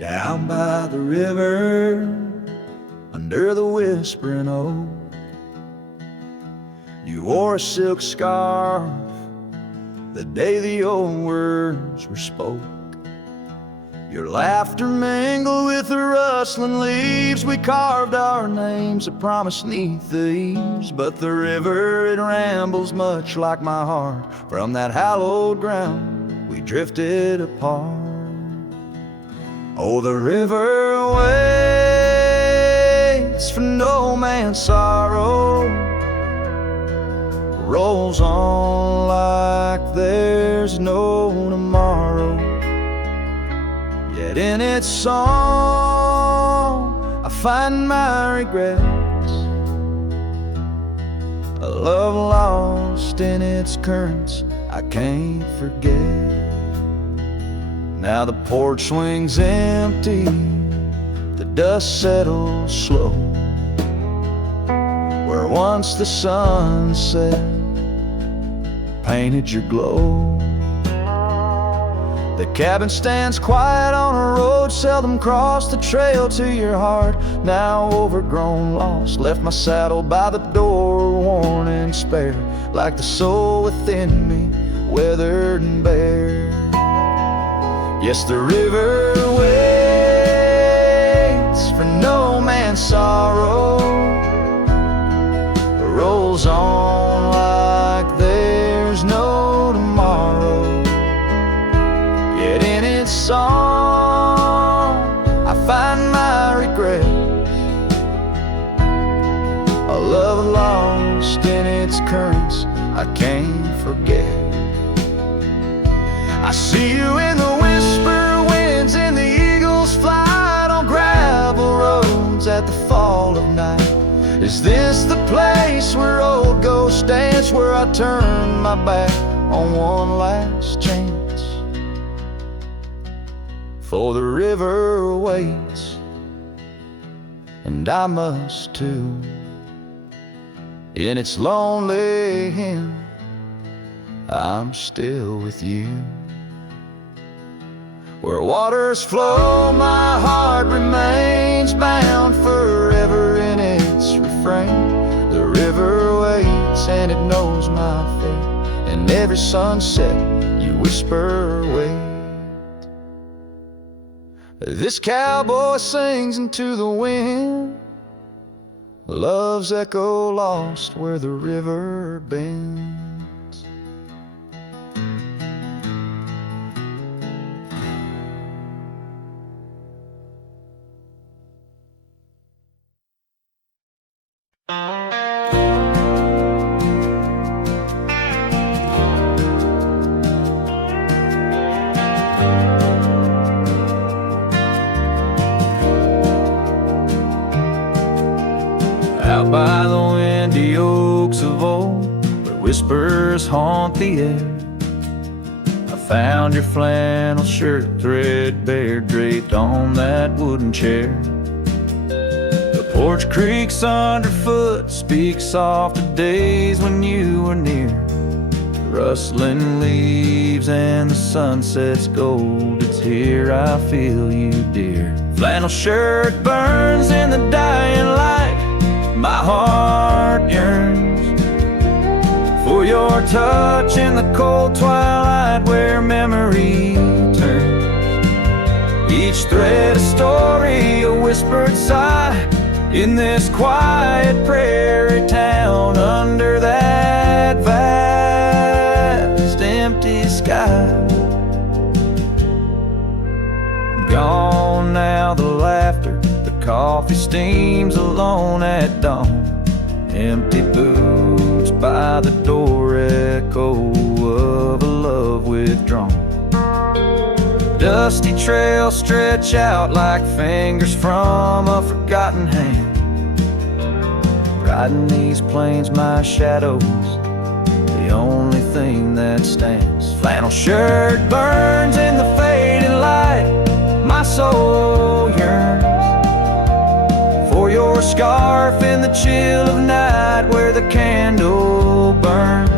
Down by the river, under the whispering oak, you wore a silk scarf the day the old words were spoke. Your laughter mingled with the rustling leaves. We carved our names that promised 'neath the eaves. But the river, it rambles much like my heart. From that hallowed ground, we drifted apart. Oh, the river waits for no man's sorrow, rolls on like there's no tomorrow. Yet in its song I find my regrets, a love lost in its currents I can't forget. Now the porch swings empty, the dust settles slow, where once the sunset painted your glow. The cabin stands quiet on a road seldom crossed, the trail to your heart, now overgrown, lost. Left my saddle by the door, worn and spare, like the soul within me, weathered and bare. Yes, the river waits for no man's sorrow, rolls on like there's no tomorrow. Yet in its song I find my regrets, a love lost in its currents I can't forget. I see you in the whisper winds, in the eagle's flight, on gravel roads at the fall of night. Is this the place where old ghosts dance, where I turn my back on one last chance? For the river waits, and I must too. In its lonely hymn, I'm still with you. Where waters flow, my heart remains bound forever in its refrain. The river waits, and it knows my fate. And every sunset you whisper, wait. This cowboy sings into the wind, love's echo lost where the river bends. Out by the windy oaks of old, where whispers haunt the air, I found your flannel shirt threadbare, draped on that wooden chair. The porch creaks underfoot, speaks soft of days when you were near. The rustling leaves and the sunset's gold, it's here I feel you, dear. Flannel shirt burns in the dying light, my heart yearns for your touch in the cold twilight where memory turns. Each thread a story, a whispered sigh, in this quiet prairie town under that vast empty sky. Gone now the laughter, coffee steams alone at dawn. Empty boots by the door, echo of a love withdrawn. Dusty trails stretch out like fingers from a forgotten hand. Riding these plains, my shadow's the only thing that stands. Flannel shirt burns in the fading light, my soul yearns for your scarf in the chill of night where the candle burns.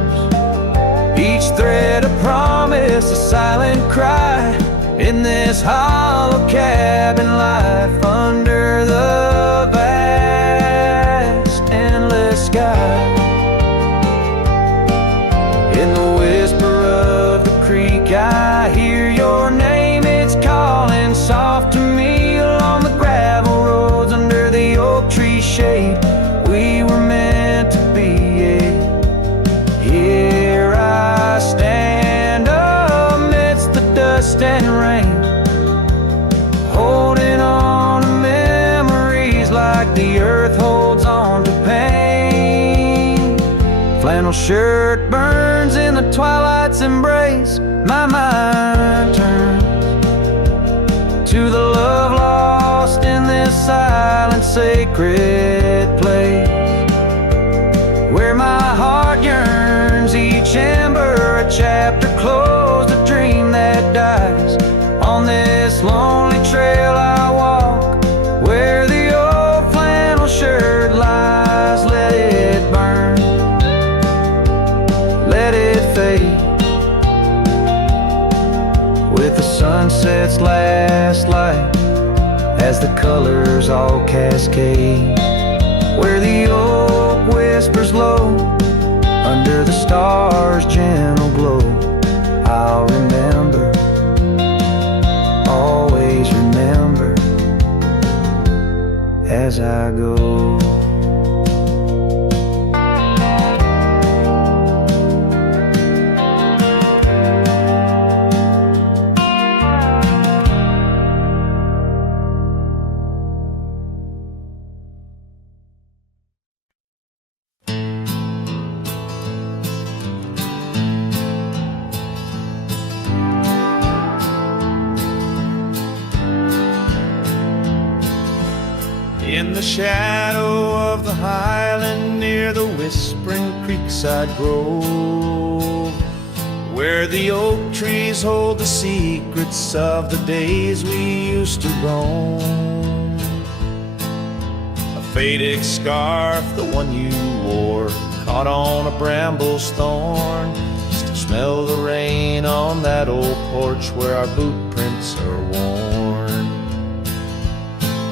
Each thread a promise, a silent cry, in this hollow cabin life under the vast endless sky. In the whisper of the creek I hear your name, it's calling soft to me along the gravel roads under the oak tree shade. We were meant to be, here I stand amidst the dust and rain, holding on to memories like the earth holds on to pain. Flannel shirt burns in the twilight's embrace, my mind turns to the love lost in this silent sacred place, where my heart yearns, each ember a chapter closed, a dream that dies. On this lonely trail I walk, where the old flannel shirt lies. Let it burn, let it fade, with the sunset's last light as the colors all cascade, where the oak whispers low under the stars' gentle glow. I'll remember, always remember, as I go. In the shadow of the highland near the whispering creekside grove, where the oak trees hold the secrets of the days we used to roam. A faded scarf, the one you wore, caught on a bramble's thorn. Still smell the rain on that old porch where our boot prints are worn.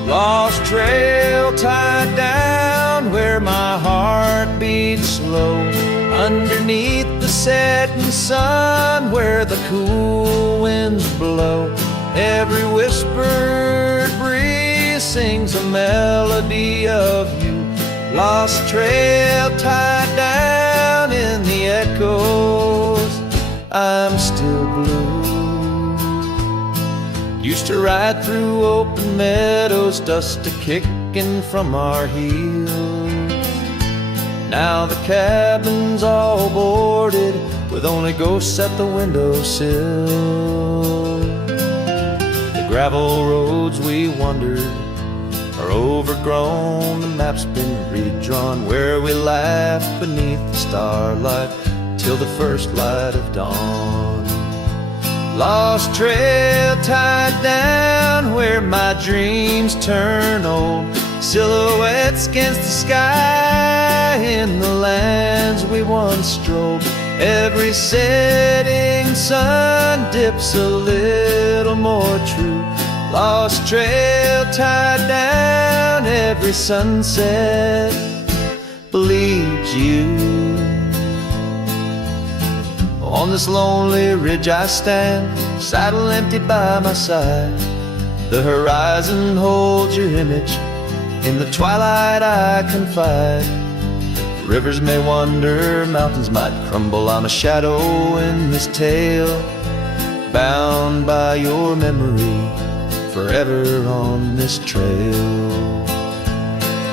Lost trail tied down where my heart beats slow, underneath the setting sun where the cool winds blow. Every whispered breeze sings a melody of you. Lost trail tied down in the echoes, I'm still blue. Used to ride through open meadows, dust a-kicking from our heels. Now the cabin's all boarded, with only ghosts at the windowsill. The gravel roads we wandered are overgrown, the map's been redrawn, where we laughed beneath the starlight till the first light of dawn. Lost trail tied down where my dreams turn old, silhouettes against the sky in the lands we once strolled. Every setting sun dips a little more true. Lost trail tied down, every sunset believes you. On this lonely ridge I stand, saddle empty by my side. The horizon holds your image, in the twilight I confide. Rivers may wander, mountains might crumble, I'm a shadow in this tale, bound by your memory, forever on this trail.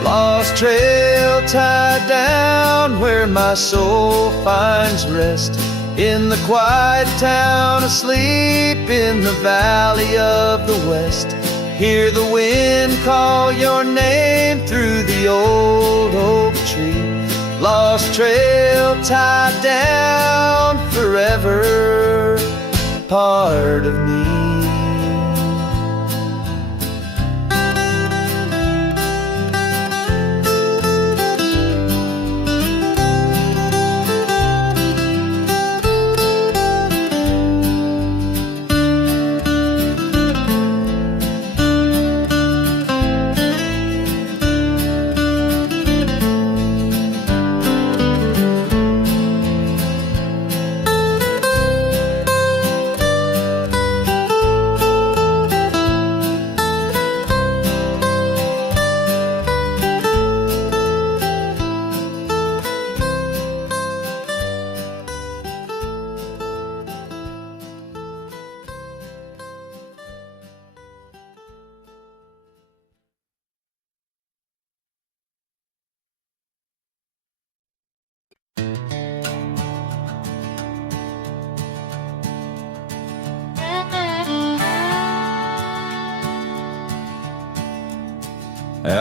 Lost trail tied down where my soul finds rest, in the quiet town asleep in the valley of the west. Hear the wind call your name through the old oak tree. Lost trail tied down forever, part of me.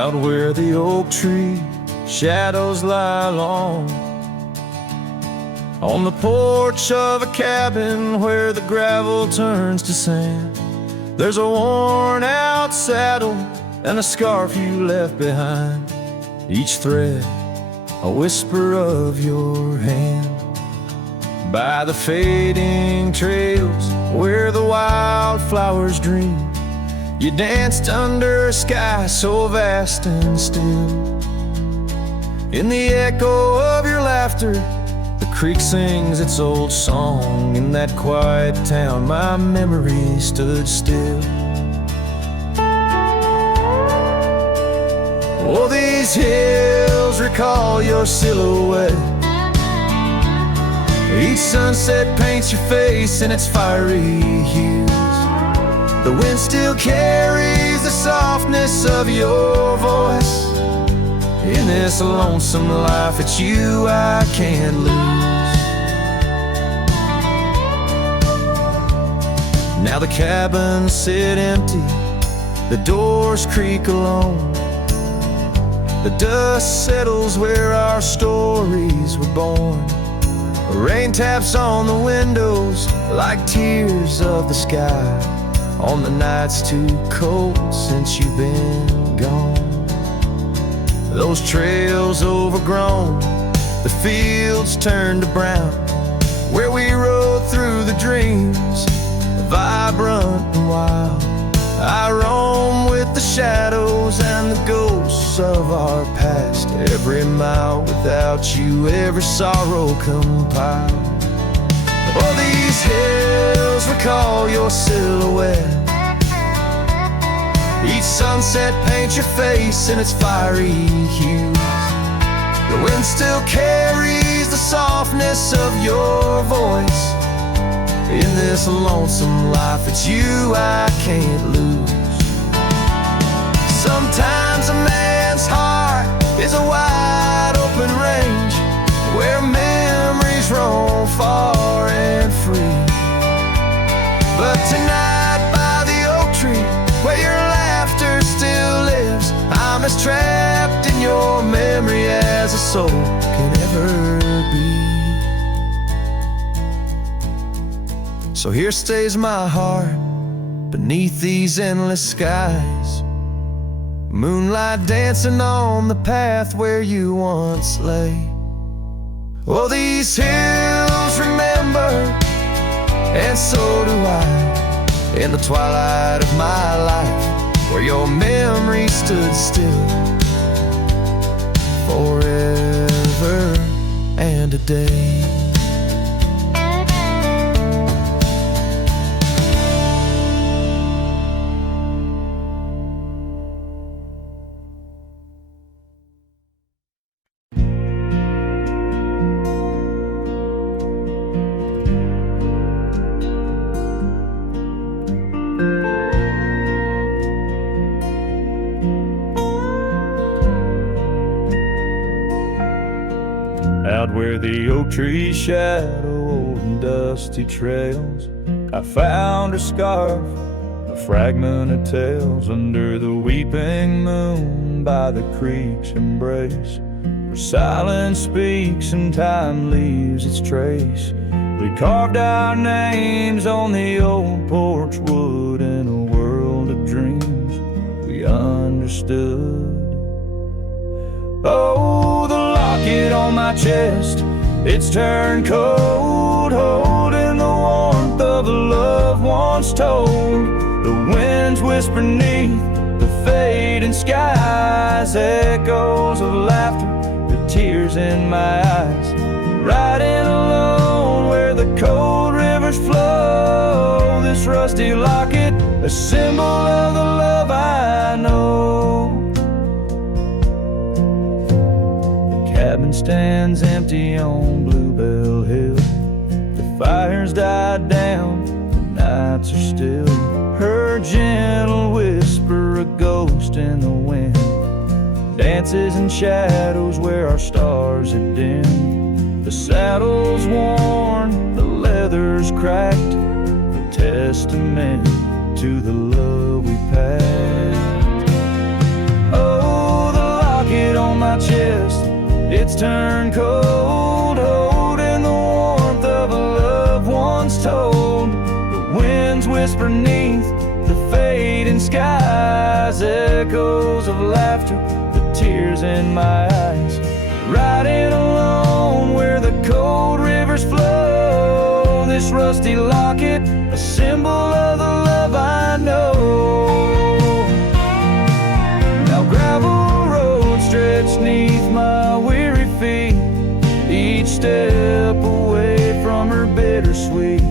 out where the oak tree shadows lie long, on the porch of a cabin where the gravel turns to sand. There's a worn out saddle and a scarf you left behind, each thread a whisper of your hand. By the fading trails where the wildflowers dream, you danced under a sky so vast and still. In the echo of your laughter, the creek sings its old song. In that quiet town, my memory stood still. Oh, these hills recall your silhouette. Each sunset paints your face in its fiery hues. The wind still carries the softness of your voice. In this lonesome life, it's you I can't lose. Now the cabins sit empty, the doors creak alone. The dust settles where our stories were born. Rain taps on the windows like tears of the sky, on the nights too cold since you've been gone. Those trails overgrown, the fields turned to brown, where we rode through the dreams, vibrant and wild. I roam with the shadows and the ghosts of our past. Every mile without you, every sorrow compiled. Oh, these hills recall your silhouette. Each sunset paints your face in its fiery hues. The wind still carries the softness of your voice. In this lonesome life, it's you I can't lose. Sometimes a man's heart is a wide open range where memories roam far and free. But tonight by the oak tree, where your laughter still lives, I'm as trapped in your memory as a soul can ever be. So here stays my heart beneath these endless skies, moonlight dancing on the path where you once lay. Oh, these hills remember, and so do I, in the twilight of my life, where your memory stood still forever and a day. Out where the oak trees shadow old and dusty trails, I found a scarf, a fragment of tales, under the weeping moon by the creek's embrace, where silence speaks and time leaves its trace. We carved our names on the old porch wood in a world of dreams we understood. Oh, the locket on my chest, it's turned cold, holding the warmth of a love once told. The winds whisper neath the fading skies, echoes of laughter, the tears in my eyes. Riding alone where the cold rivers flow, this rusty locket, a symbol of the love I know. Cabin stands empty on Bluebell Hill. The fire's died down, the nights are still. Her gentle whisper, a ghost in the wind, dances in shadows where our stars are dim. The saddle's worn, the leather's cracked, a testament to the love we packed. Oh, blankets turn cold, holding the warmth of a loved one's told. The winds whisper neath the fading skies, echoes of laughter, the tears in my eyes. Riding alone where the cold rivers flow, this rusty locket, a symbol of the love I know. Now gravel roads stretch neath my weary feet, each step away from her bittersweet.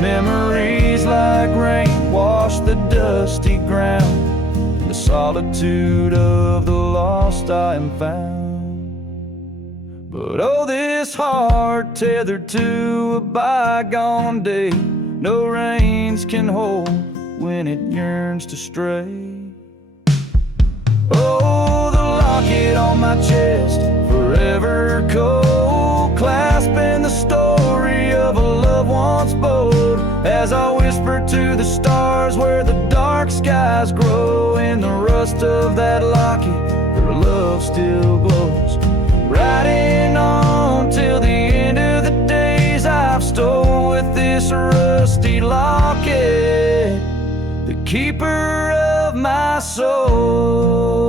Memories like rain wash the dusty ground, in the solitude of the lost I am found. But oh, this heart tethered to a bygone day, no reins can hold when it yearns to stray. Oh, the locket on my chest, forever cold, clasping the story of a loved one's boat. As I whisper to the stars where the dark skies grow, in the rust of that locket, her love still glows. Riding on till the end of the days I've stole with this rusty locket, the keeper of my soul.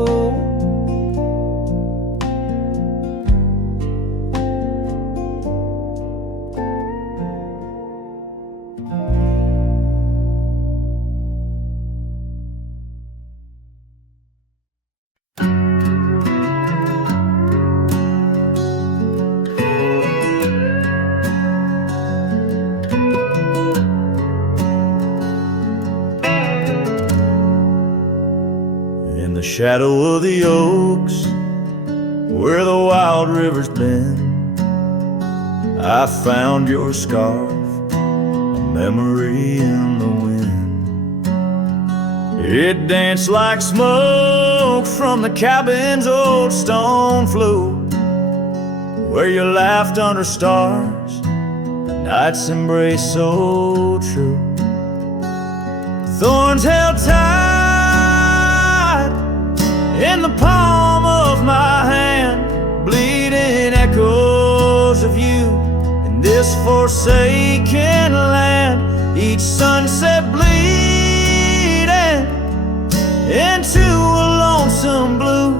Shadow of the oaks, where the wild river's been, I found your scarf, a memory in the wind. It danced like smoke from the cabin's old stone floor, where you laughed under stars, a night's embrace so true. Thorns held tight in the palm of my hand, bleeding echoes of you in this forsaken land. Each sunset bleeding into a lonesome blue,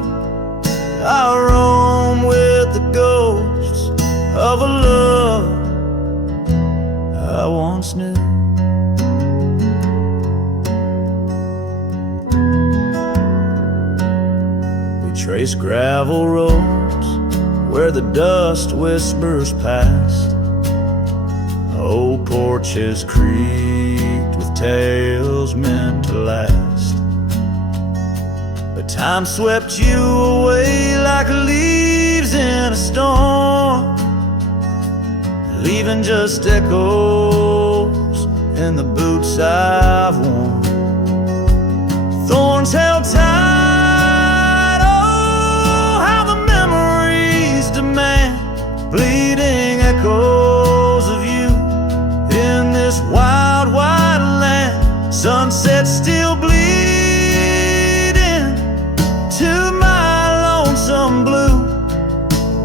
I roam with the ghosts of a love I once knew. Trace gravel roads where the dust whispers past, old porches creaked with tales meant to last. But time swept you away like leaves in a storm, leaving just echoes in the boots I've worn. Thorns held tight, bleeding echoes of you in this wild, wide land. Sunset still bleeding to my lonesome blue,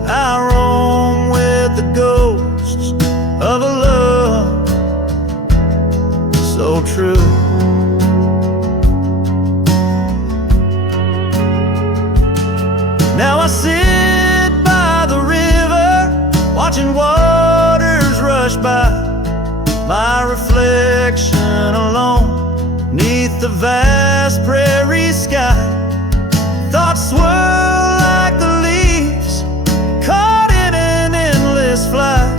I roam with the ghosts of a love so true. Now I sit by the river, watching waters rush by, my reflection alone neath the vast prairie sky. Thoughts swirl like the leaves caught in an endless flight,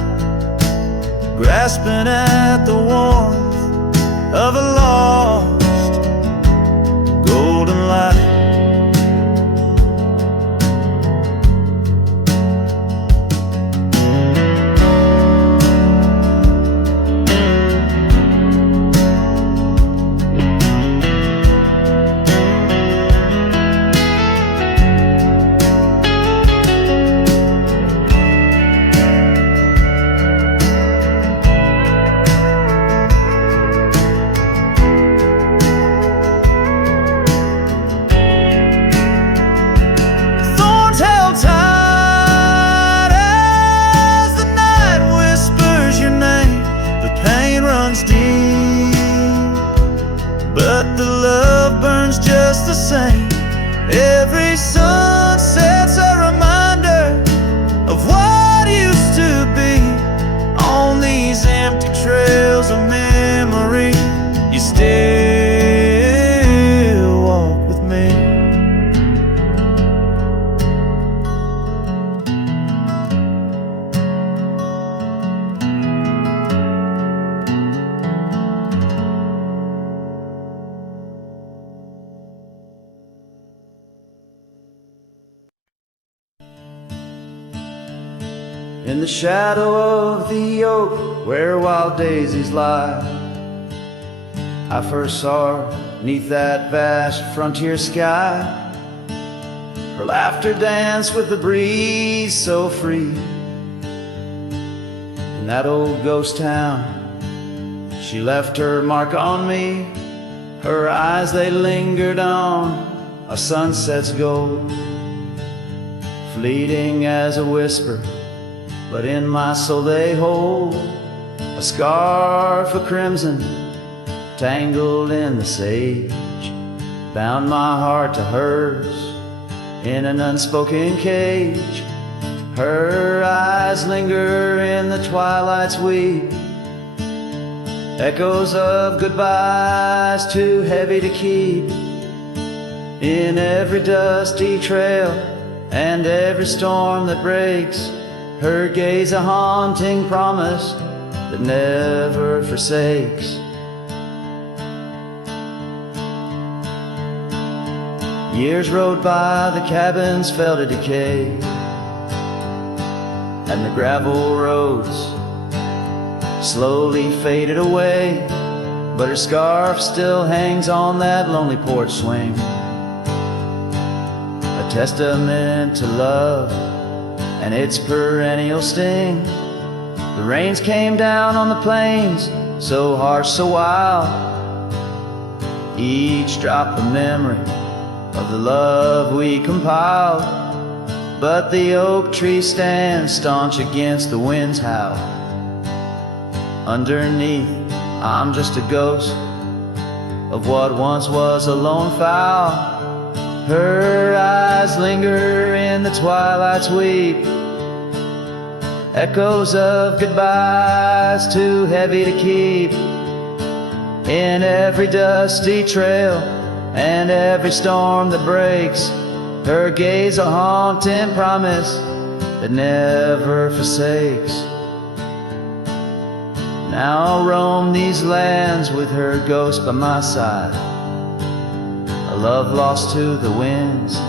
grasping at the warmth of a lost golden light. the same. Every sunset's a reminder of what used to be. On these empty trails of memory, you still walk with me. In the shadow of the oak where wild daisies lie, I first saw her 'neath that vast frontier sky. Her laughter danced with the breeze so free. In that old ghost town, she left her mark on me. Her eyes, they lingered on a sunset's gold, fleeting as a whisper, but in my soul they hold a scarf of crimson tangled in the sage, bound my heart to hers in an unspoken cage. Her eyes linger in the twilight's weep, echoes of goodbyes too heavy to keep. In every dusty trail and every storm that breaks, her gaze a haunting promise that never forsakes. Years rode by, the cabins fell to decay, and the gravel roads slowly faded away. But her scarf still hangs on that lonely porch swing, a testament to love and its perennial sting. The rains came down on the plains, so harsh, so wild, each drop a memory of the love we compiled. But the oak tree stands staunch against the wind's howl. Underneath, I'm just a ghost of what once was a lone fowl. Her eyes linger in the twilight's weep, echoes of goodbyes too heavy to keep. In every dusty trail and every storm that breaks, her gaze a haunting promise that never forsakes. Now I'll roam these lands with her ghost by my side, a love lost to the winds,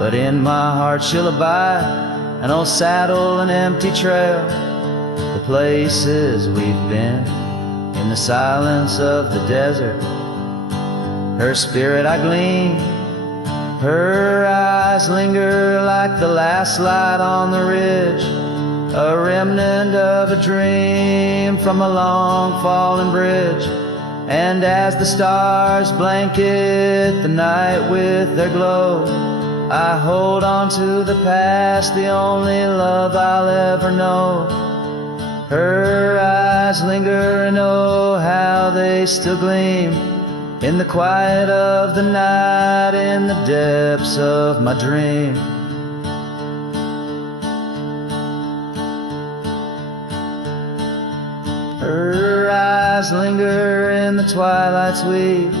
but in my heart she'll abide. An old saddle, an empty trail, the places we've been, in the silence of the desert, her spirit I glean. Her eyes linger like the last light on the ridge, a remnant of a dream from a long fallen bridge. And as the stars blanket the night with their glow, I hold on to the past, the only love I'll ever know. Her eyes linger and oh, how they still gleam in the quiet of the night, in the depths of my dream. Her eyes linger in the twilight's weep,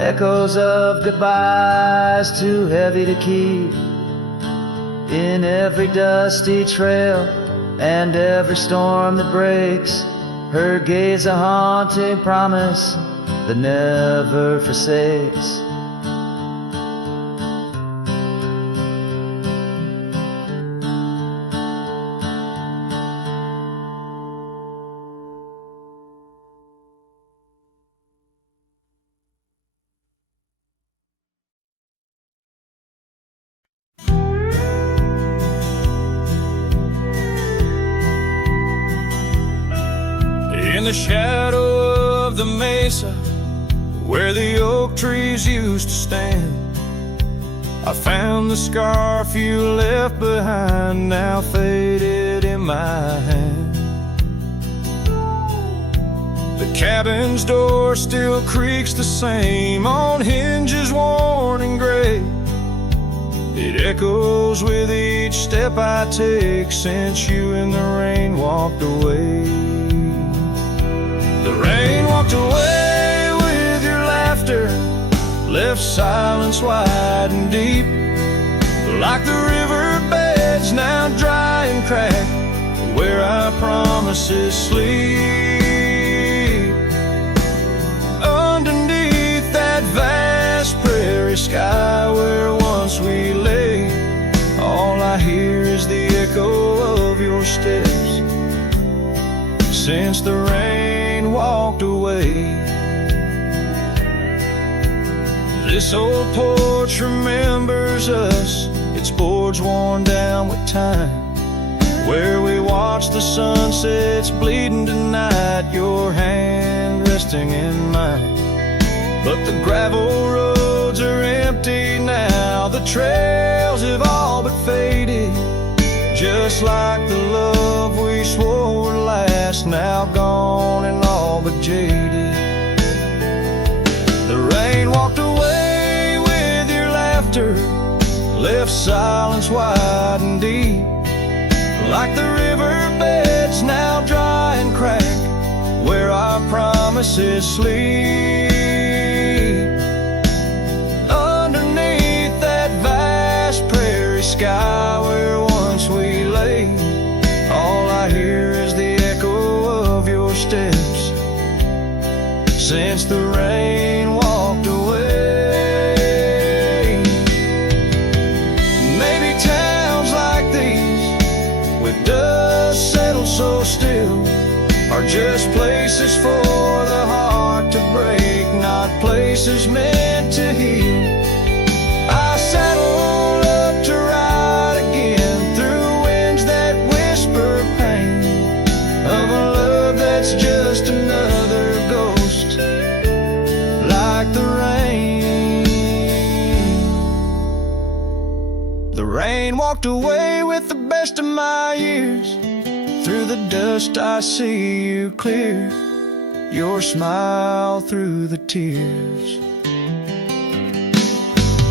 echoes of goodbyes too heavy to keep. In every dusty trail and every storm that breaks, her gaze a haunting promise that never forsakes. In the shadow of the mesa where the oak trees used to stand, I found the scarf you left behind, now faded in my hand. The cabin's door still creaks the same on hinges worn and gray. It echoes with each step I take since you in the rain walked away. The rain walked away with your laughter, left silence wide and deep, like the riverbeds now dry and cracked, where our promises sleep. Underneath that vast prairie sky where once we lay, all I hear is the echo of your steps since the rain walked away. This old porch remembers us, its boards worn down with time, where we watch the sunsets bleeding tonight, your hand resting in mine. But the gravel roads are empty now, the trails have all but faded, just like the love we swore would last, now gone and all but jaded. The rain walked away with your laughter, left silence wide and deep, like the riverbeds now dry and cracked, where our promises sleep. Underneath that vast prairie sky where once we lay, all I hear is the echo of your steps since the rain walked away. Maybe towns like these, with dust settled so still, are just places for the heart to break, not places meant to heal. I saddle up to ride again through winds that whisper pain of a love that's just another ghost, like the rain. The rain walked away with the best of my years. Through the dust I see you clear, your smile through the tears.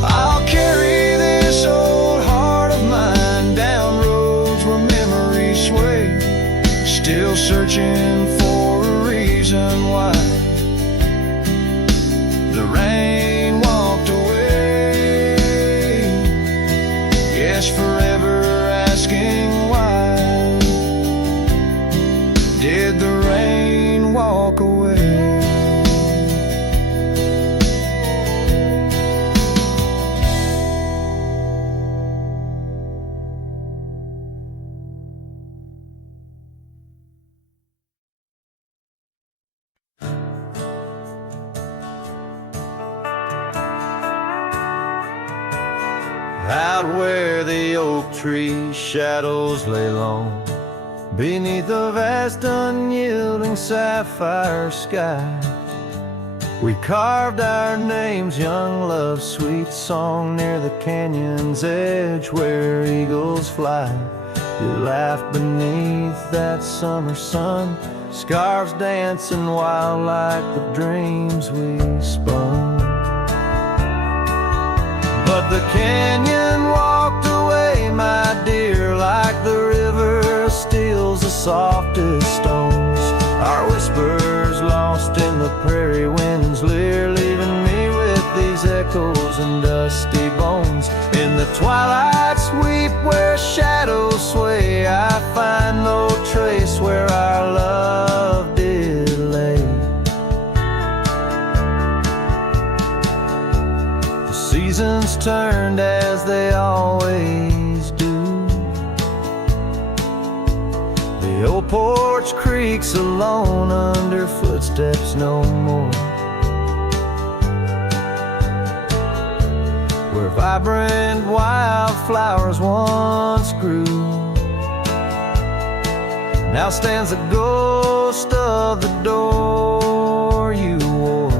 I'll carry this old heart of mine down roads where memories sway, still searching for a reason why the rain walked away. Yes, forever asking why did the rain walk away? Out where the oak tree shadows lay long, beneath a vast unyielding sapphire sky, we carved our names, young love's sweet song, near the canyon's edge where eagles fly. You laughed beneath that summer sun, scarves dancing wild like the dreams we spun. But the canyon walked away, my dear, like the river steals the softest stones. Our whispers lost in the prairie wind's leer, leaving me with these echoes and dusty bones. In the twilight sweep where shadows sway, I find no trace where our love did lay. The seasons turned as they always do, the old porch creaks alone under footsteps no more, where vibrant wildflowers once grew, now stands the ghost of the door you wore.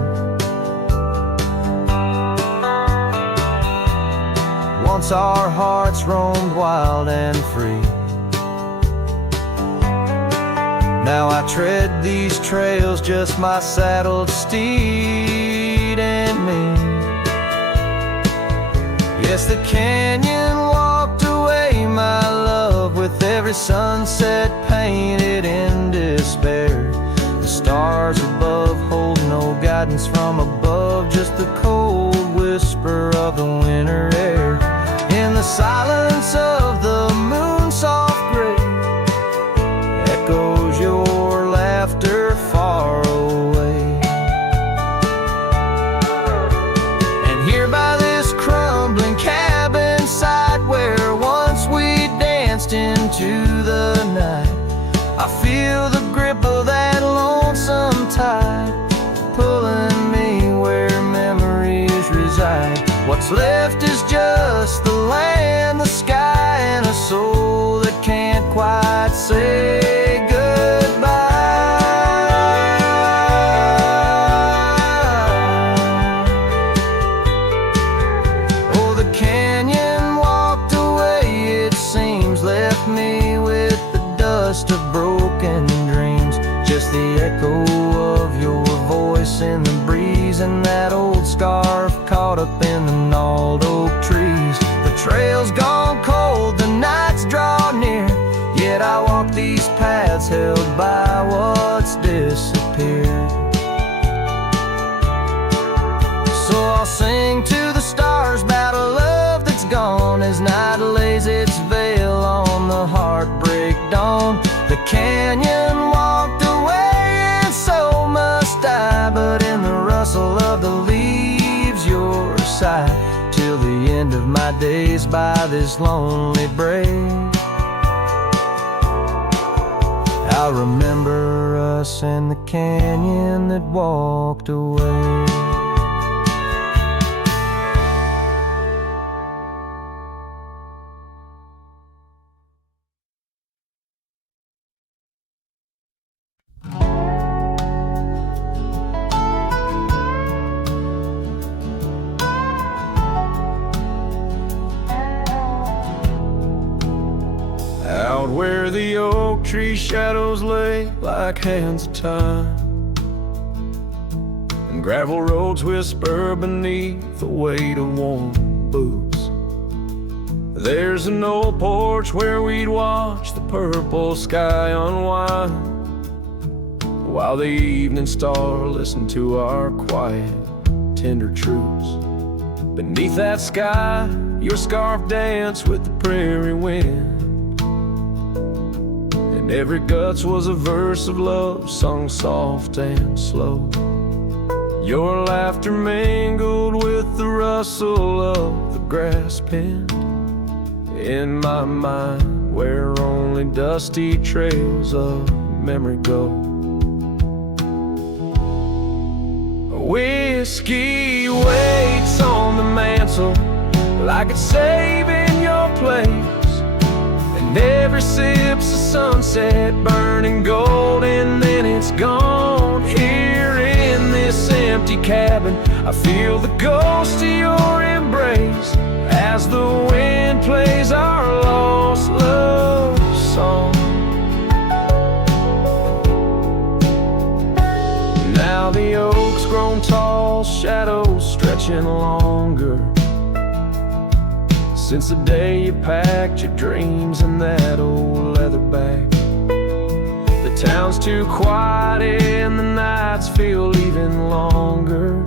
Once our hearts roamed wild and free, Now I tread these trails, just my saddled steed and me. Yes, the canyon walked away, my love, with every sunset painted in despair. The stars above hold no guidance from above, just the cold whisper of the winter air. In the silence of the moon, soft gray, echoes your laughter far away. And here by this crumbling cabin site, where once we danced into the night, I feel the grip of that lonesome tide, pulling me where memories reside. What's left is just the land, the sky, and a soul that can't quite say goodbye. Oh, the canyon walked away, it seems, left me with the dust of broken dreams, just the echo of your voice in the breeze, and that old scarf caught up in the gnarled oak trees. The trail's gone cold, the nights draw near, yet I walk these paths held by what's disappeared. So I'll sing to the stars about a love that's gone, as night lays its veil on the heartbreak dawn. The canyon walked away, and so must I, but in the rustle of the leaves, your side, till the end of my days by this lonely break. I'll remember us and the canyon that walked away. Out where the oak tree shadows lay like hands of time, and gravel roads whisper beneath the weight of warm boots, there's an old porch where we'd watch the purple sky unwind, while the evening star listened to our quiet, tender truths. Beneath that sky, your scarf danced with the prairie wind, and every guts was a verse of love sung soft and slow. Your laughter mingled with the rustle of the grass pinned in my mind, where only dusty trails of memory go. Whiskey waits on the mantle like it's saving your place, and every sip's a sunset burning gold, and then it's gone. Here in this empty cabin, I feel the ghost of your embrace as the wind plays our lost love song. Now the oak's grown tall, shadows stretching longer, since the day you packed your dreams in that old leather bag. The town's too quiet and the nights feel even longer,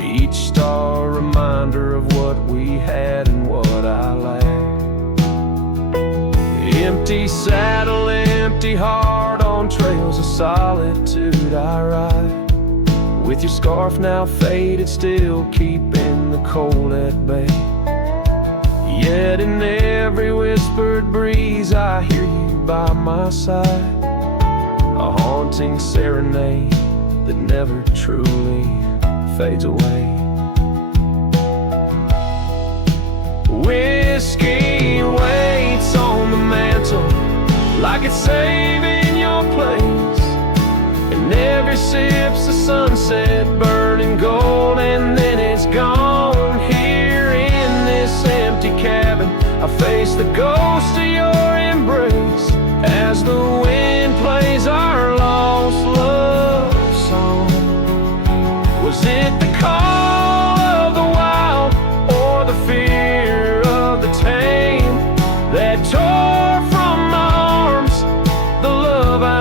each star a reminder of what we had and what I lacked. Empty saddle, empty heart, on trails of solitude I ride, with your scarf now faded, still keeping the cold at bay. Yet in every whispered breeze I hear you by my side, a haunting serenade that never truly fades away. Whiskey waits on the mantle like it's saving your place, and every sip's a sunset burning gold, and then it's gone. Here in this empty cabin, I face the ghost of your embrace as the wind plays our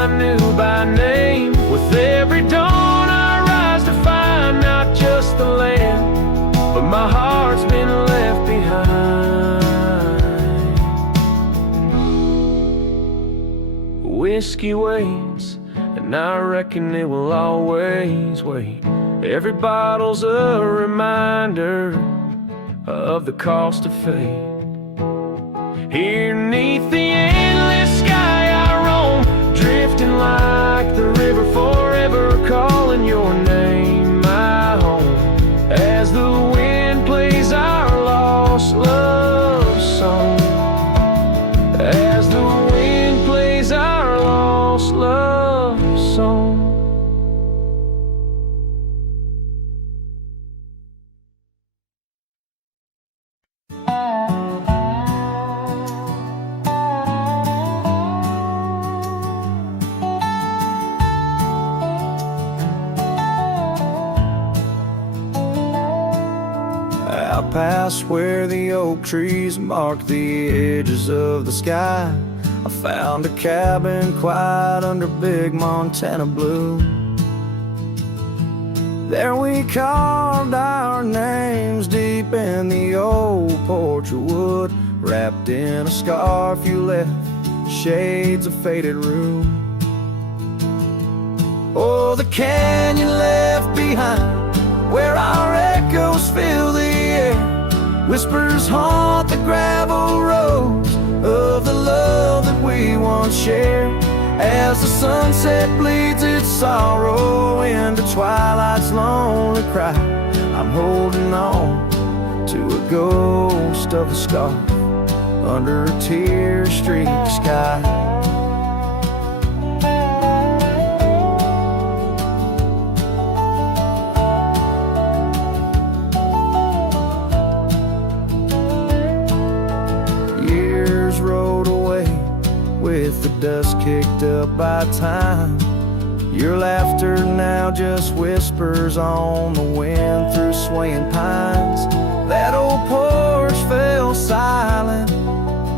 I knew by name. With every dawn I rise to find not just the land, but my heart's been left behind. Whiskey waits, and I reckon it will always wait. Every bottle's a reminder of the cost of fate. Here 'neath the endless sky I roam, drifting like the river forever, calling your name my home. As the wind plays our lost love song, as the wind plays our lost love song. Out past where the oak trees mark the edges of the sky, I found a cabin quiet under big Montana blue. There we carved our names deep in the old porch of wood, wrapped in a scarf you left, shades of faded rue. Oh, the canyon left behind, where our echoes fill the air, whispers haunt the gravel roads of the love that we once shared. As the sunset bleeds its sorrow into twilight's lonely cry, I'm holding on to a ghost of a scarf under a tear-streaked sky. With the dust kicked up by time, your laughter now just whispers on the wind through swaying pines. That old porch fell silent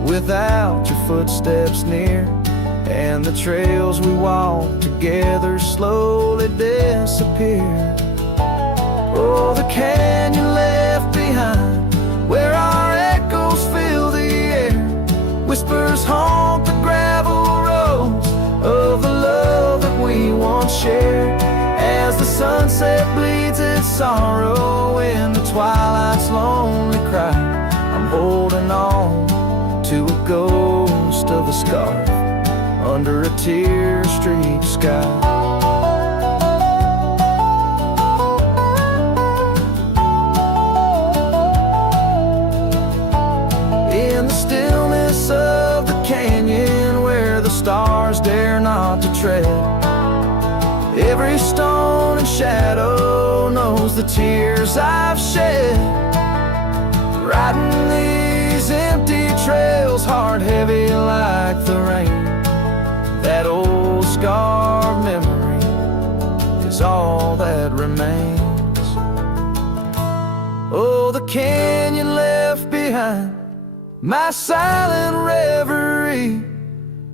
without your footsteps near, and the trails we walked together slowly disappeared. Oh, the canyon left behind, where our echoes fill the air, whispers haunt the gravel roads of the love that we once shared. As the sunset bleeds its sorrow in the twilight's lonely cry, I'm holding on to a ghost of a scarf under a tear-streaked sky. Of the canyon where the stars dare not to tread, every stone and shadow knows the tears I've shed. Riding these empty trails, heart heavy like the rain, that old scarred memory is all that remains. Oh, the canyon left behind, my silent reverie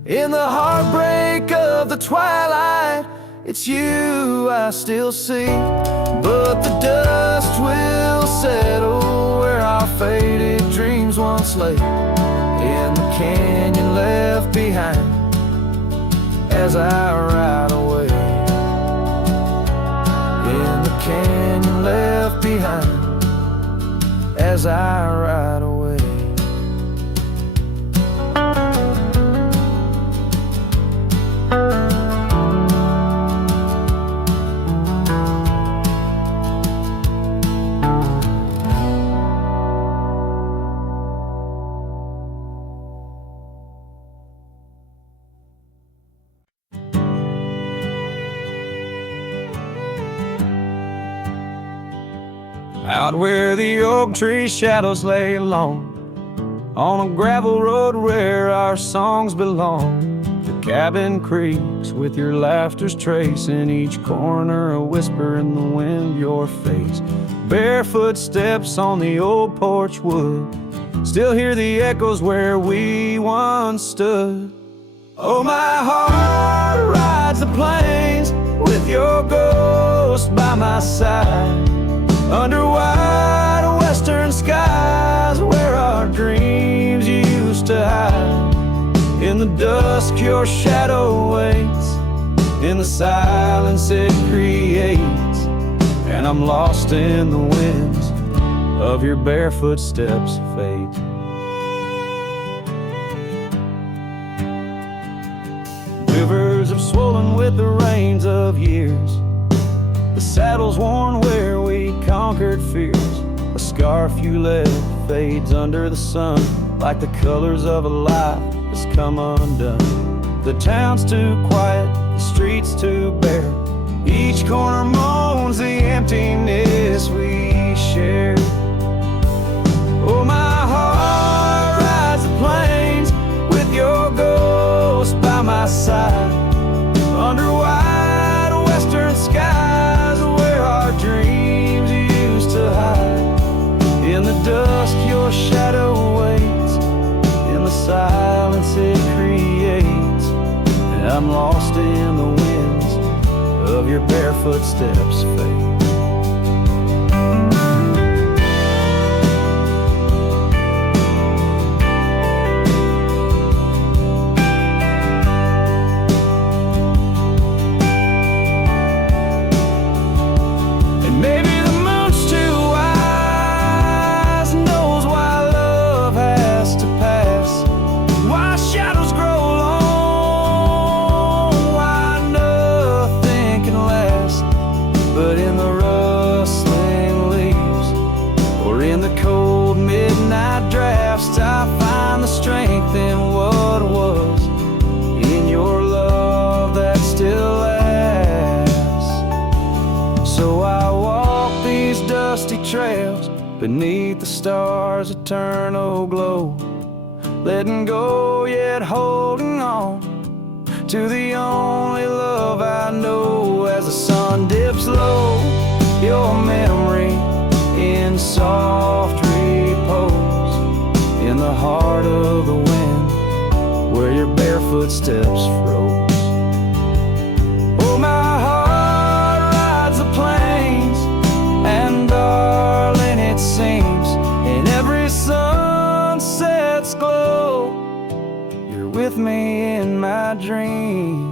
in the heartbreak of the twilight. It's you I still see, but the dust will settle where our faded dreams once lay, in the canyon left behind as I ride away, in the canyon left behind as I ride away. Out where the oak tree shadows lay long, on a gravel road where our songs belong, the cabin creaks with your laughter's trace, in each corner a whisper in the wind your face. Barefoot steps on the old porch wood, still hear the echoes where we once stood. Oh, my heart rides the plains with your ghost by my side, under wide western skies where our dreams used to hide. In the dusk your shadow waits, in the silence it creates, and I'm lost in the winds of your barefoot steps of fate. Rivers have swollen with the rains of years, the saddle's worn where we conquered fears. A scarf you left fades under the sun, like the colors of a life that's come undone. The town's too quiet, the streets too bare, each corner moans the emptiness we share. Oh, my heart rides the plains with your ghost by my side, under wide western skies where our dreams used to hide. In the dusk your shadow waits, in the silence it creates, and I'm lost in the winds of your barefoot steps fade. Trails beneath the stars' eternal glow, letting go yet holding on to the only love I know. As the sun dips low, your memory in soft repose, in the heart of the wind where your barefoot steps froze. Oh, my heart rides the plains, and darling, it seems in every sunset's glow, you're with me in my dreams.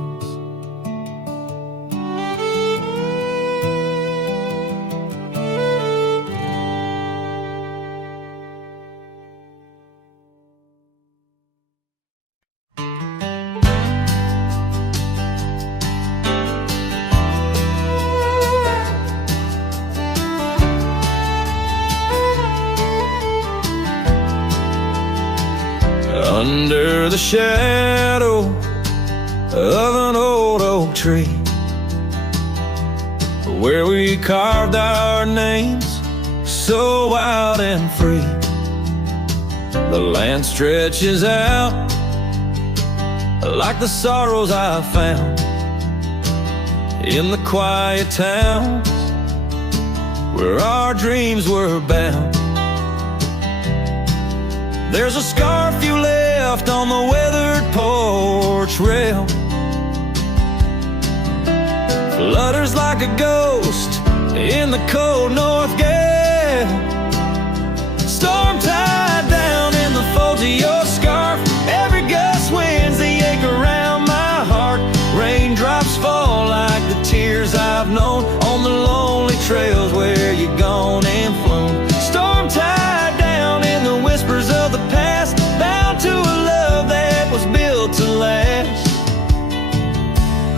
Under the shadow of an old oak tree, where we carved our names so wild and free, the land stretches out like the sorrows I found in the quiet towns where our dreams were bound. There's a scarf you left on the weathered porch rail, flutters like a ghost in the cold north gale. Storm tied down in the folds of your scarf, every gust winds the ache around my heart. Raindrops fall like the tears I've known on the lonely trails where you've gone and flown. Storm tied down in the whispers of the past, bound to a love that was built to last.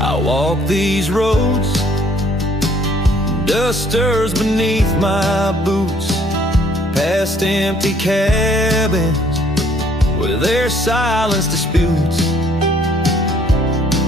I walk these roads, dust stirs beneath my boots, past empty cabins with their silence disputes.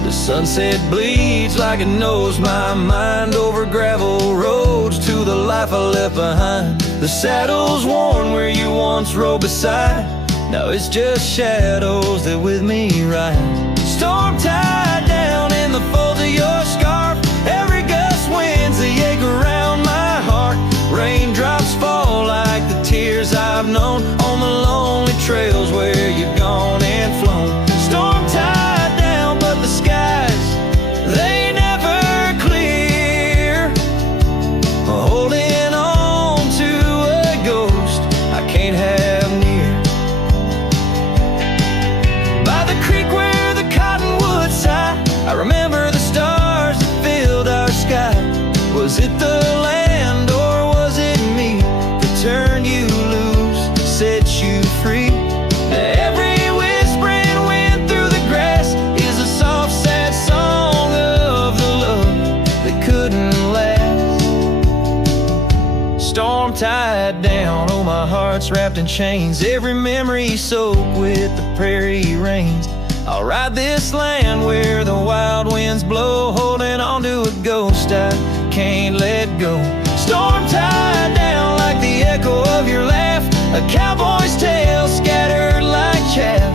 The sunset bleeds like it knows my mind over gravel roads to the life I left behind. The saddle's worn where you once rode beside, now it's just shadows that with me ride. Storm tied down in the folds of your scarf, every gust winds the ache around my heart. Raindrops fall like the tears I've known on the lonely trails where you've gone and flown. Storm tied down, but the skies, they hearts wrapped in chains, every memory soaked with the prairie rains. I'll ride this land where the wild winds blow, holding on to a ghost I can't let go. Storm tied down like the echo of your laugh, a cowboy's tale scattered like chaff.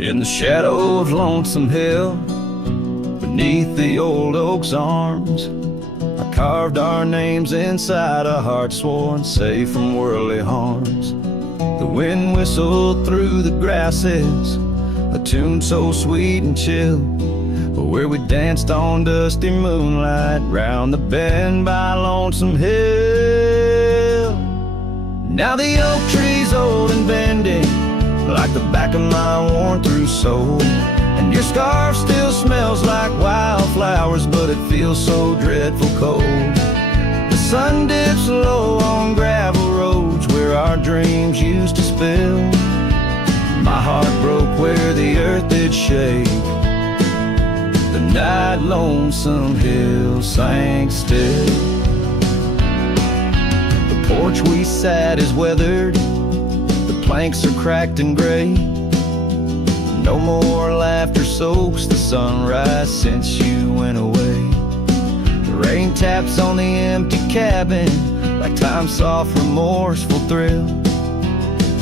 In the shadow of Lonesome Hill, beneath the old oak's arms, I carved our names inside a heart sworn safe from worldly harms. The wind whistled through the grasses, a tune so sweet and chill, where we danced on dusty moonlight round the bend by Lonesome Hill. Now the oak tree's old and bending, like the back of my worn-through soul, and your scarf still smells like wildflowers, but it feels so dreadful cold. The sun dips low on gravel roads where our dreams used to spill. My heart broke where the earth did shake. The night Lonesome Hill sank still. The porch we sat is weathered, planks are cracked and gray. No more laughter soaks the sunrise since you went away. The rain taps on the empty cabin like time's soft remorseful thrill.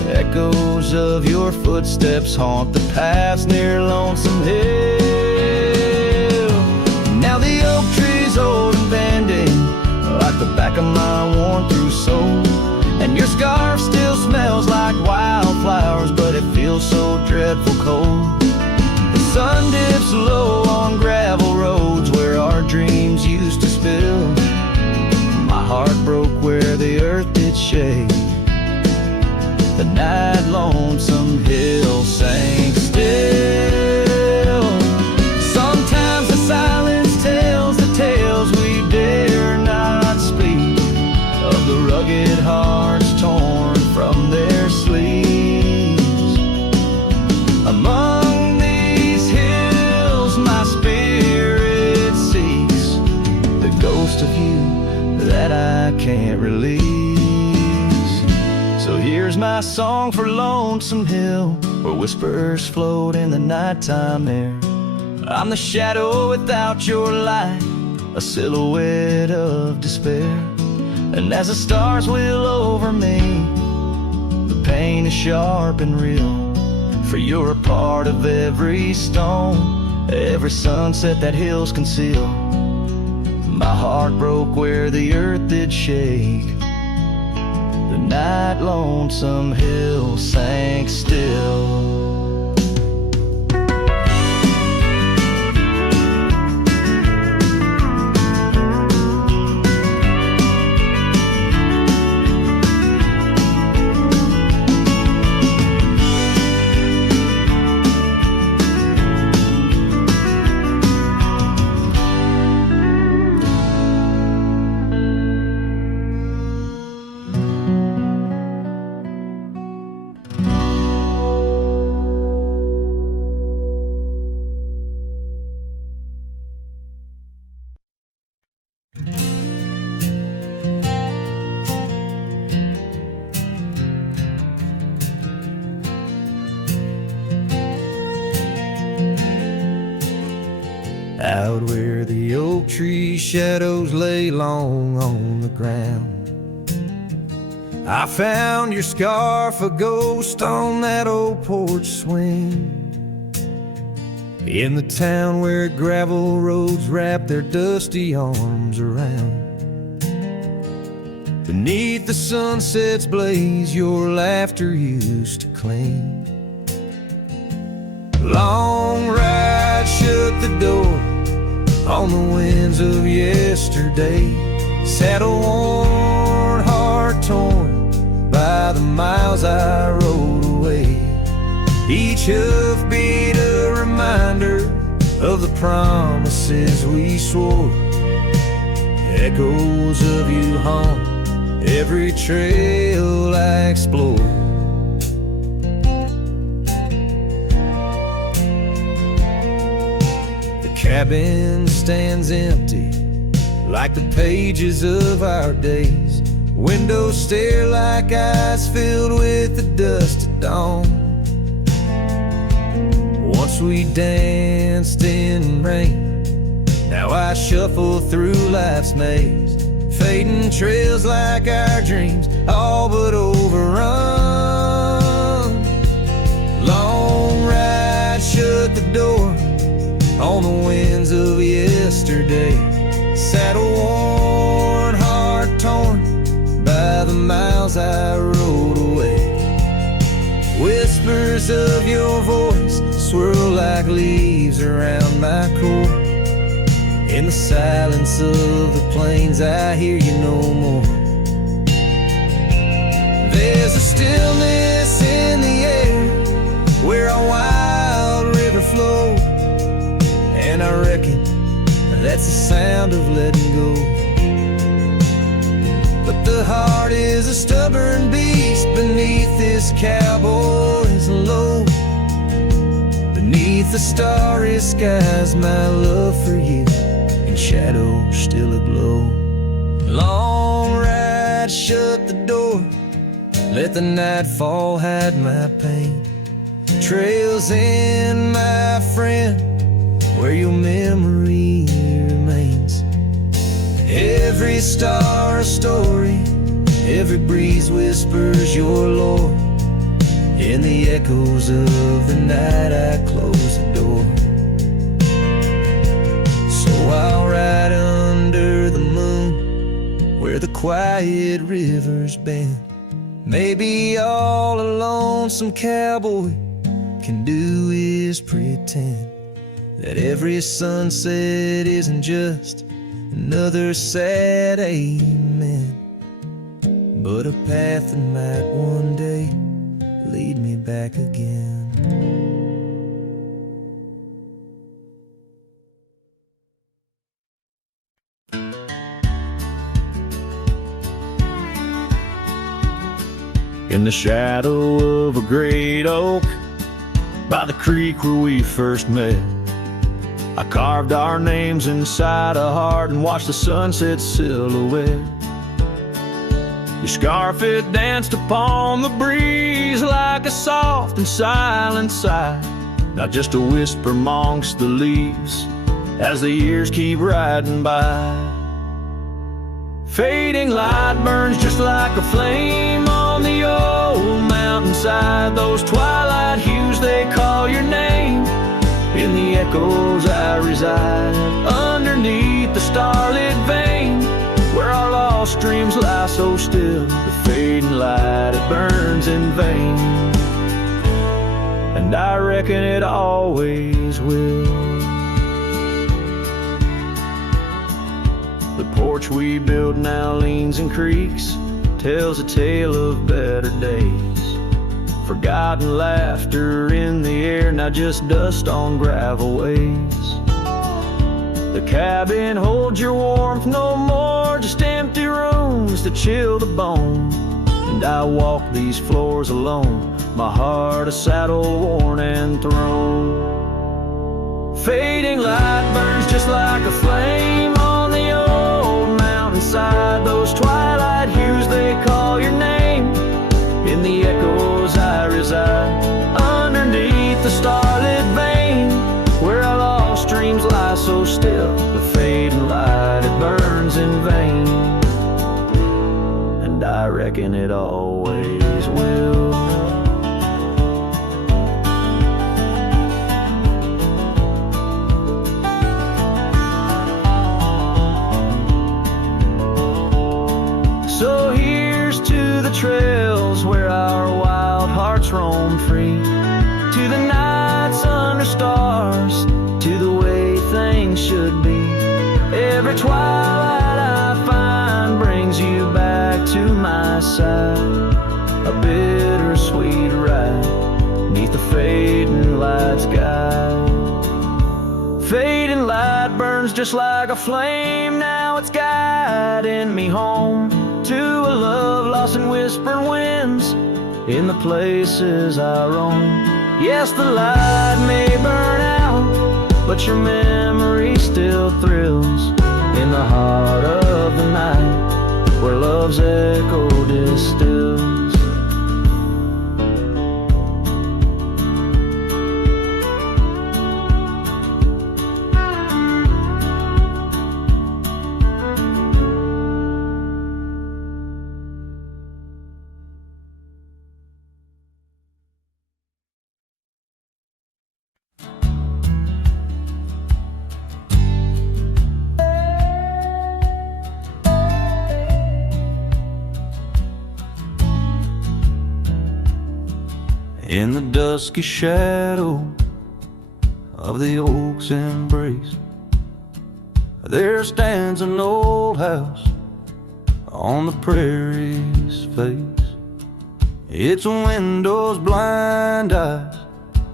The echoes of your footsteps haunt the paths near Lonesome Hill. Now the oak tree's old and bending, like the back of my worn-through soul, and your scarf still smells like wildflowers, but it feels so dreadful cold. The sun dips low on gravel roads where our dreams used to spill. My heart broke where the earth did shake. The night Lonesome Hill sank still. Sometimes the silence tells the tales we dare not speak, of the rugged hearts torn from their sleeves. Among these hills my spirit seeks the ghost of you that I can't release. So here's my song for Lonesome Hill, where whispers float in the nighttime air. I'm the shadow without your light, a silhouette of despair. And as the stars will over me, the pain is sharp and real, for you're a part of every stone, every sunset that hills conceal. My heart broke where the earth did shake. The night Lonesome Hill sank still. Out where the oak tree shadows lay long on the ground, I found your scarf a ghost on that old porch swing. In the town where gravel roads wrap their dusty arms around, beneath the sunset's blaze your laughter used to cling. Long ride shut the door on the winds of yesterday, saddle worn, heart torn by the miles I rode away. Each hoofbeat a reminder of the promises we swore. Echoes of you haunt every trail I explore. The cabin stands empty like the pages of our days. Windows stare like eyes filled with the dust at dawn. Once we danced in rain, now I shuffle through life's maze. Fading trails like our dreams, all but overrun. Long ride, shut the door on the winds of yesterday. Saddle worn, heart torn by the miles I rode away. Whispers of your voice swirl like leaves around my core. In the silence of the plains I hear you no more. There's a stillness in the air where a wild river flows, and I reckon that's the sound of letting go. But the heart is a stubborn beast beneath this cowboy's load. Beneath the starry skies, my love for you in shadow still aglow. Long ride, shut the door, let the nightfall hide my pain. Trails in, my friend, where your memory remains. Every star a story, every breeze whispers your lore. In the echoes of the night I close the door. So I'll ride under the moon where the quiet rivers bend. Maybe all a lonesome cowboy can do is pretend that every sunset isn't just another sad amen, but a path that might one day lead me back again. In the shadow of a great oak by the creek where we first met, I carved our names inside a heart and watched the sunset silhouette. Your scarf, it danced upon the breeze like a soft and silent sigh, not just a whisper amongst the leaves as the years keep riding by. Fading light burns just like a flame on the old mountainside. Those twilight hues, they call your name. In the echoes I reside, underneath the starlit vein, where our lost dreams lie so still. The fading light, it burns in vain, and I reckon it always will. The porch we built now leans and creaks, tells a tale of better days. Forgotten laughter in the air, not just dust on gravel ways. The cabin holds your warmth no more, just empty rooms to chill the bone. And I walk these floors alone, my heart a saddle worn and thrown. Fading light burns just like a flame on the old mountainside. Those twilight hues, they call your name. In the echoes I reside, underneath the starlit vein, where our lost dreams lie so still. The fading light, it burns in vain, and I reckon it always will. So here's to the trails where our wild hearts roam free, to the nights under stars, to the way things should be. Every twilight I find brings you back to my side, a bittersweet ride neath the fade just like a flame, now it's guiding me home to a love lost in whispered winds in the places I roam. Yes, the light may burn out, but your memory still thrills in the heart of the night where love's echo distills. In the dusky shadow of the oak's embrace, there stands an old house on the prairie's face. Its windows blind eyes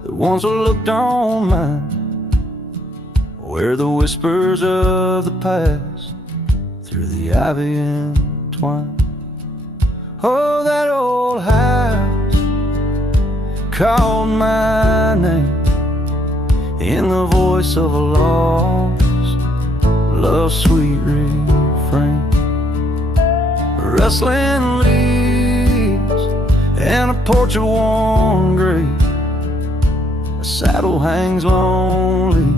that once looked on mine, where the whispers of the past through the ivy entwine. Oh, that old house called my name in the voice of a lost love's sweet refrain. Rustling leaves and a porch of worn gray, a saddle hangs lonely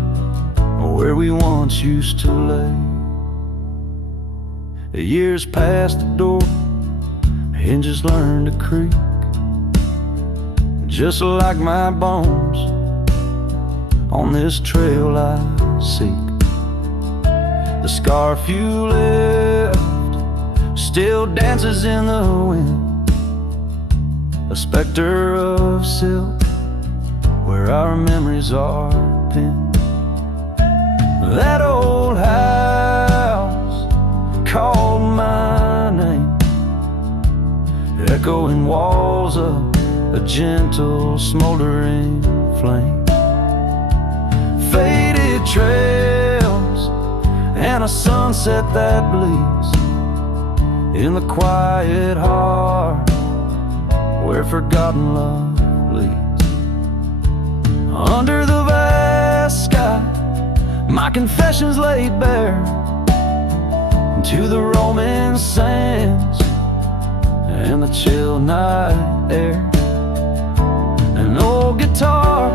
where we once used to lay. The years past the door, hinges learn to creak, just like my bones on this trail I seek. The scarf you left still dances in the wind, a specter of silk where our memories are pinned. That old house called my name, echoing walls of a gentle smoldering flame. Faded trails and a sunset that bleeds in the quiet heart where forgotten love leads. Under the vast sky, my confessions laid bare to the roaming sands and the chill night air. An old guitar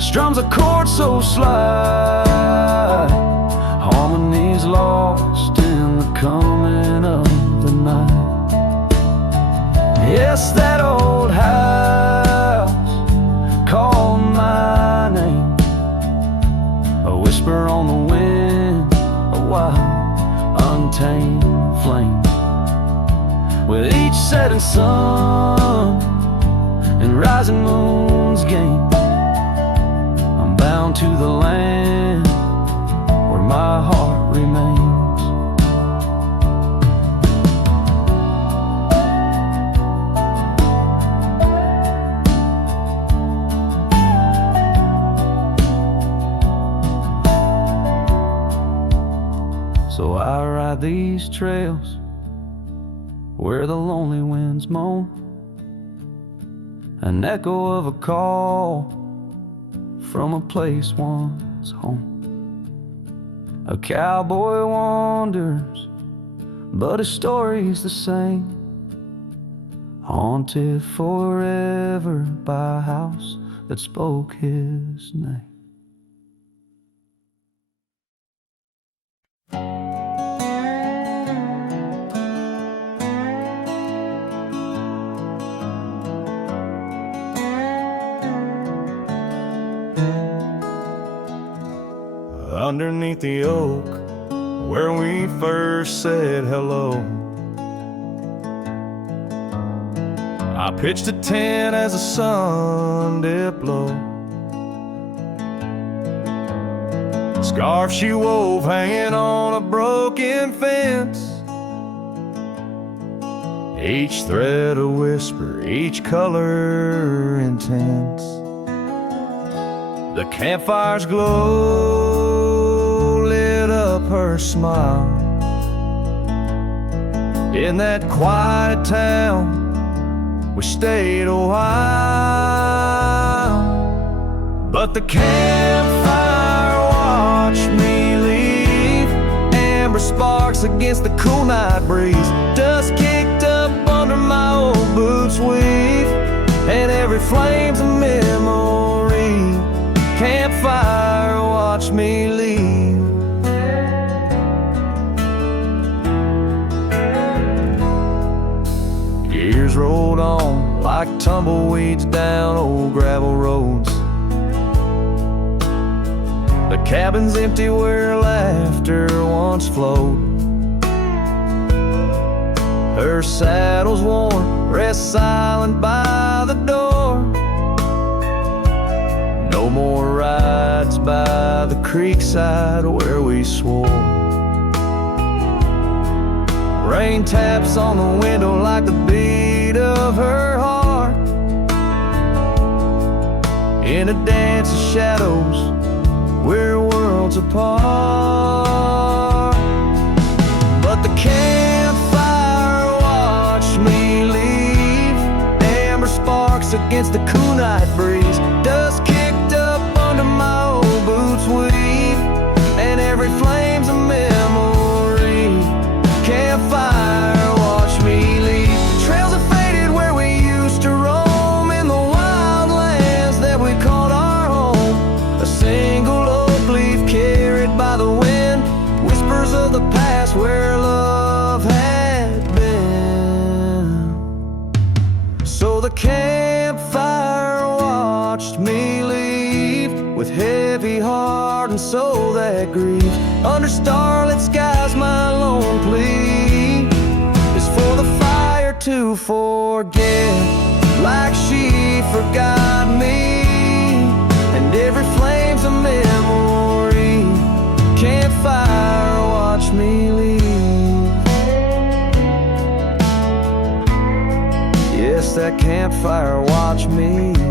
strums a chord so slight, harmonies lost in the coming of the night. Yes, that old house called my name, a whisper on the wind, a wild, untamed flame. With each setting sun and rising moon's game, I'm bound to the land where my heart remains. So I ride these trails where the lonely winds moan, an echo of a call from a place once home. A cowboy wanders, but his story's the same, haunted forever by a house that spoke his name. Underneath the oak where we first said hello, I pitched a tent as the sun dipped low. Scarf she wove hanging on a broken fence, each thread a whisper, each color intense. intense. The campfire's glow, the her smile. In that quiet town, we stayed a while, but the campfire watched me leave. Amber sparks against the cool night breeze, dust kicked up under my old boots weave, and every flame's a memory. Campfire watched me leave. Years rolled on like tumbleweeds down old gravel roads. The cabin's empty where laughter once flowed. Her saddle's worn, rests silent by the door. No more rides by the creekside where we swore. Rain taps on the window like the beat of her heart, in a dance of shadows, we're worlds apart. But the campfire watched me leave. Amber sparks against the cool night breeze, dust kicked up under my old boots weave, and every flame's a memory. Campfire watched me leave. Trails have faded where we used to roam, in the wild lands that we called our home. A single oak leaf carried by the wind, whispers of the past where love had been. So the campfire watched me leave, with heavy heart and soul that grieves. Under starlit skies my lone plea is for the fire to forget, like she forgot me, and every flame's a memory. Campfire watch me leave. Yes, that campfire watch me leave.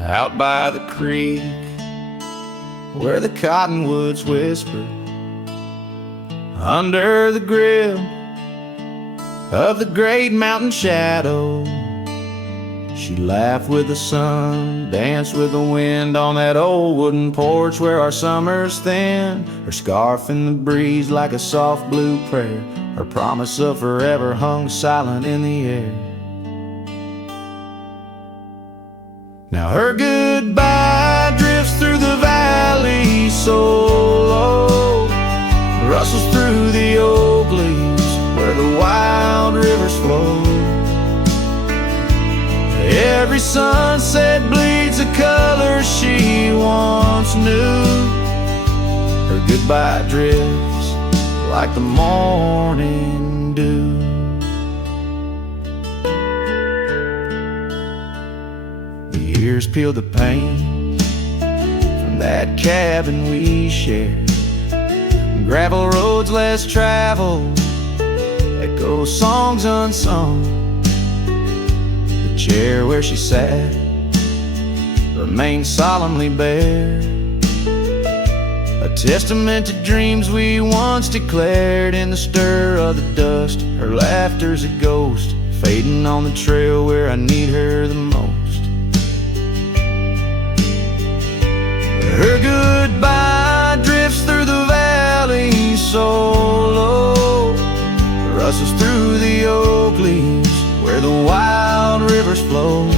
Out by the creek, where the cottonwoods whisper, under the grip of the great mountain shadow, she laughed with the sun, danced with the wind on that old wooden porch where our summers thin. Her scarf in the breeze like a soft blue prayer, her promise of forever hung silent in the air. Now her goodbye drifts through the valley so low, rustles through the oak leaves where the wild rivers flow. Every sunset bleeds a color she once knew. Her goodbye drifts like the morning dew. Years peeled the paint from that cabin we shared. Gravel roads less traveled, echo songs unsung. The chair where she sat remained solemnly bare, a testament to dreams we once declared. In the stir of the dust, her laughter's a ghost, fading on the trail where I need her the most. Her goodbye drifts through the valley so low, rustles through the oak leaves where the wild rivers flow.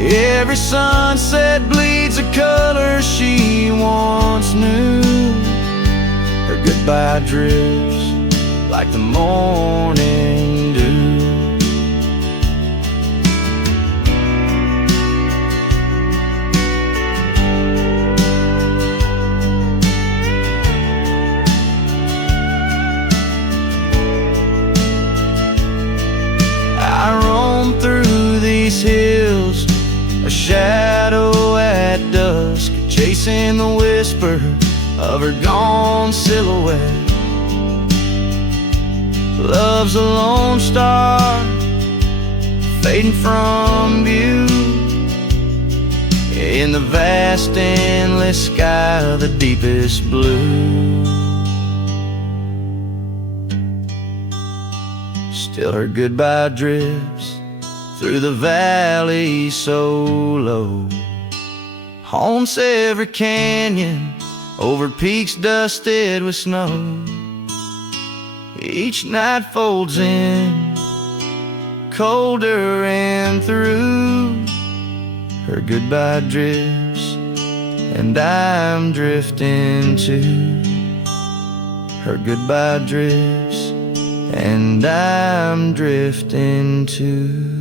Every sunset bleeds a color she once knew. Her goodbye drifts like the morning dew. these hills, a shadow at dusk, chasing the whisper of her gone silhouette. Love's a lone star fading from view in the vast endless sky of the deepest blue. Still her goodbye drifts through the valley so low, haunts every canyon over peaks dusted with snow. Each night folds in colder and through her goodbye drifts, and I'm drifting too. Her goodbye drifts, and I'm drifting too.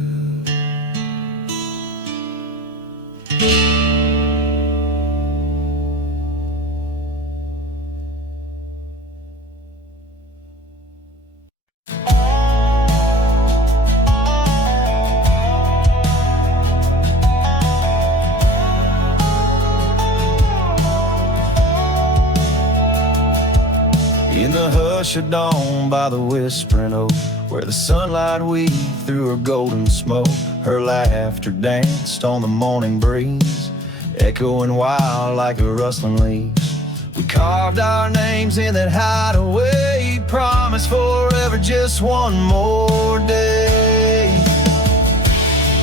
In the hush of dawn by the whispering oak, where the sunlight weaved through her golden smoke, her laughter danced on the morning breeze, echoing wild like a rustling leaves. We carved our names in that hideaway, promised forever just one more day.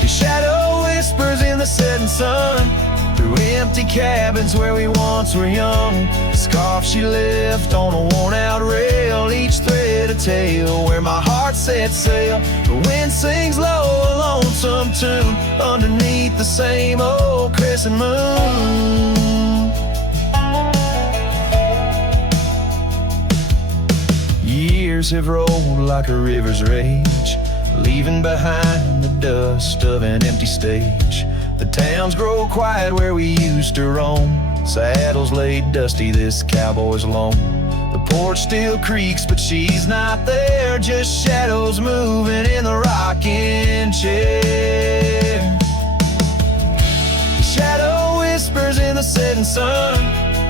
Your shadow whispers in the setting sun, through empty cabins where we once were young. The scarf she left on a worn-out rail, each thread a tale where my heart set sail. The wind sings low, a lonesome tune underneath the same old crescent moon. Years have rolled like a river's rage, leaving behind the dust of an empty stage. The towns grow quiet where we used to roam, saddles laid dusty, this cowboy's alone. The porch still creaks, but she's not there, just shadows moving in the rocking chair. The shadow whispers in the setting sun,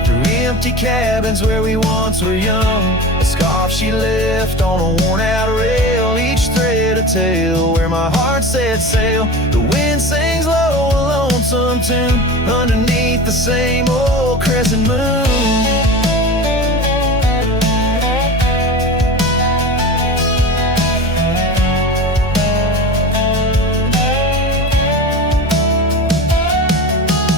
through empty cabins where we once were young. The scarf she left on a worn-out rail, each thread a tale where my heart set sail. The wind sings low, a lonesome tune underneath the same old crescent moon.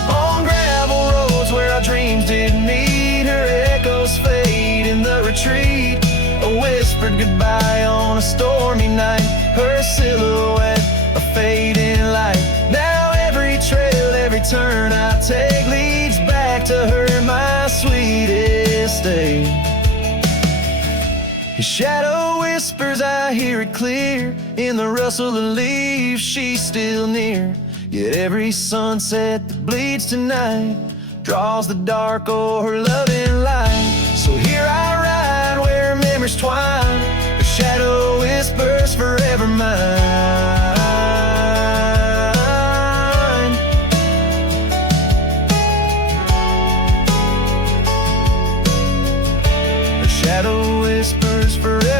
On gravel roads where our dreams didn't meet, her echoes fade in the retreat. A whispered goodbye on a stormy night, her silhouette a fading light. Now every trail, every turn I take leads back to her, my sweetest day. His shadow whispers, I hear it clear, in the rustle of leaves, she's still near. Yet every sunset that bleeds tonight draws the dark o'er her loving light. So here I ride where memories twine, her shadow whispers forever mine. Her shadow whispers forever